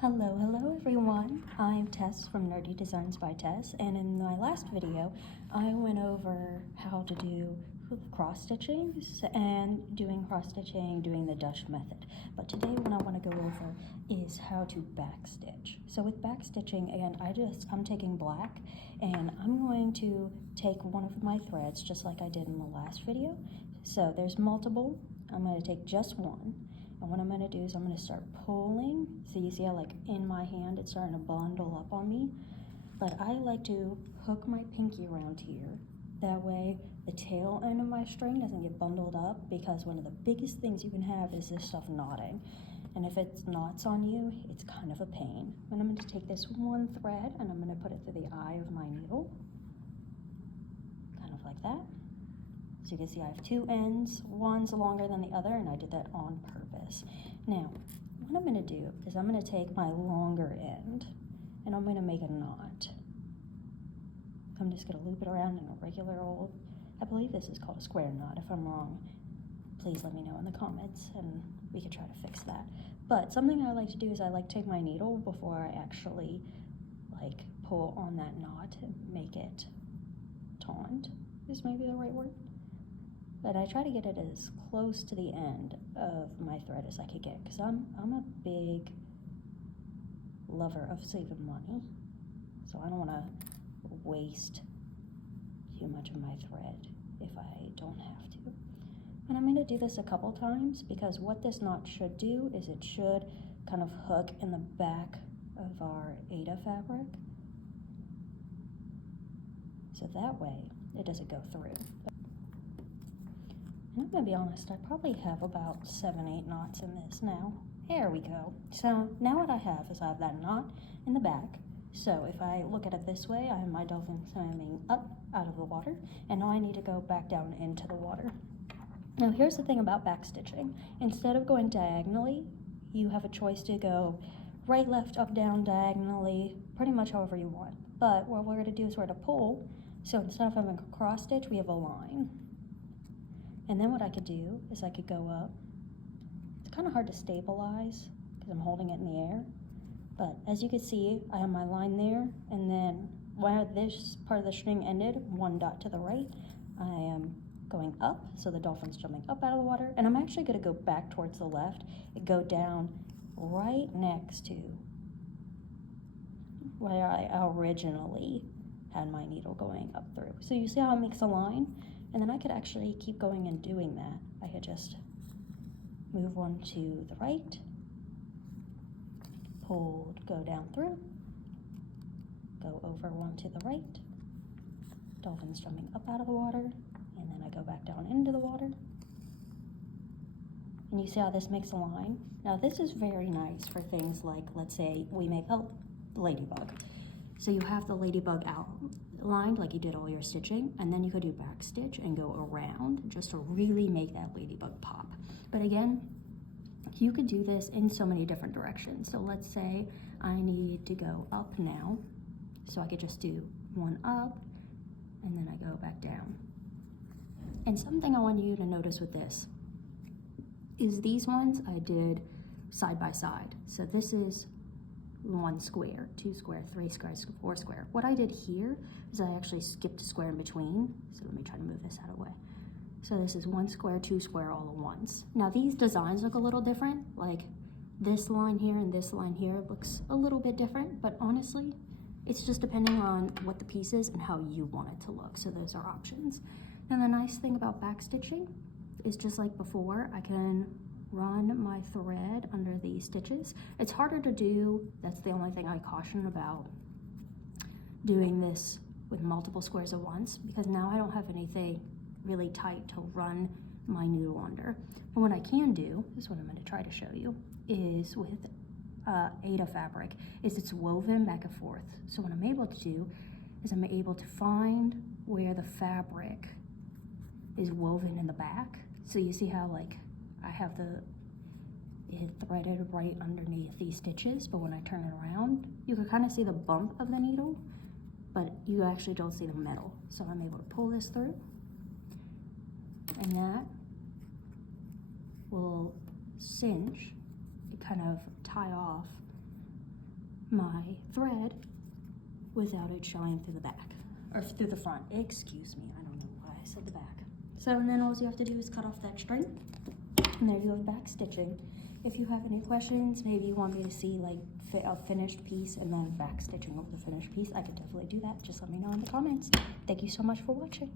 Hello everyone. I'm Tess from Nerdy Designs by Tess, and in my last video I went over how to do cross stitchings and doing the Dutch method. But today what I want to go over is how to backstitch. So with backstitching, and I'm taking black and I'm going to take one of my threads just like I did in the last video. So there's multiple. I'm going to take just one. And what I'm going to do is I'm going to start pulling. So you see how like in my hand it's starting to bundle up on me. But I like to hook my pinky around here. That way the tail end of my string doesn't get bundled up, because one of the biggest things you can have is this stuff knotting. And if it knots on you, it's kind of a pain. And I'm going to take this one thread and I'm going to put it through the eye of my needle. Kind of like that. So you can see I have two ends, one's longer than the other, and I did that on purpose. Now, what I'm going to do is I'm going to take my longer end and I'm going to make a knot. I'm just going to loop it around in a regular old, I believe this is called a square knot. If I'm wrong, please let me know in the comments and we can try to fix that. But something I like to do is I like to take my needle before I actually like pull on that knot and make it taut, is maybe the right word. But I try to get it as close to the end of my thread as I could get, because I'm a big lover of saving money. So I don't want to waste too much of my thread if I don't have to. And I'm going to do this a couple times, because what this knot should do is it should kind of hook in the back of our Aida fabric. So that way it doesn't go through. I'm gonna be honest, I probably have about 7-8 knots in this now. There we go. So now what I have is I have that knot in the back. So if I look at it this way, I have my dolphin swimming up out of the water, and now I need to go back down into the water. Now here's the thing about backstitching. Instead of going diagonally, you have a choice to go right, left, up, down, diagonally, pretty much however you want. But what we're gonna do is we're gonna pull. So instead of having a cross stitch, we have a line. And then what I could do is I could go up. It's kind of hard to stabilize because I'm holding it in the air. But as you can see, I have my line there, and then where this part of the string ended, one dot to the right, I am going up, so the dolphin's jumping up out of the water, and I'm actually going to go back towards the left and go down right next to where I originally had my needle going up through. So you see how it makes a line? And then I could actually keep going and doing that. I could just move one to the right, pull, go down through, go over one to the right, dolphin's jumping up out of the water, and then I go back down into the water. And you see how this makes a line? Now this is very nice for things like, let's say we make a ladybug. So you have the ladybug outlined like you did all your stitching, and then you could do back stitch and go around just to really make that ladybug pop. But again, you could do this in so many different directions. So let's say I need to go up now, so I could just do one up and then I go back down. And something I want you to notice with this is these ones I did side by side. So this is 1 square, 2 square, 3 square, 4 square. What I did here is I actually skipped a square in between. So let me try to move this out of the way. So this is 1 square, 2 square all at once. Now these designs look a little different. Like this line here and this line here looks a little bit different, but honestly, it's just depending on what the piece is and how you want it to look. So those are options. And the nice thing about backstitching is, just like before, I can run my thread under these stitches. It's harder to do. That's the only thing I caution about doing this with multiple squares at once, because now I don't have anything really tight to run my needle under. But what I can do is what I'm going to try to show you is with Aida fabric is it's woven back and forth. So what I'm able to do is I'm able to find where the fabric is woven in the back. So you see how like I have it threaded right underneath these stitches, but when I turn it around, you can kind of see the bump of the needle, but you actually don't see the metal. So I'm able to pull this through, and that will cinch, it kind of tie off my thread without it showing through the back, or through the front. Excuse me, I don't know why I said the back. So, and then all you have to do is cut off that string, and there you have back stitching. If you have any questions, maybe you want me to see like a finished piece and then back stitching over the finished piece, I could definitely do that. Just let me know in the comments. Thank you so much for watching.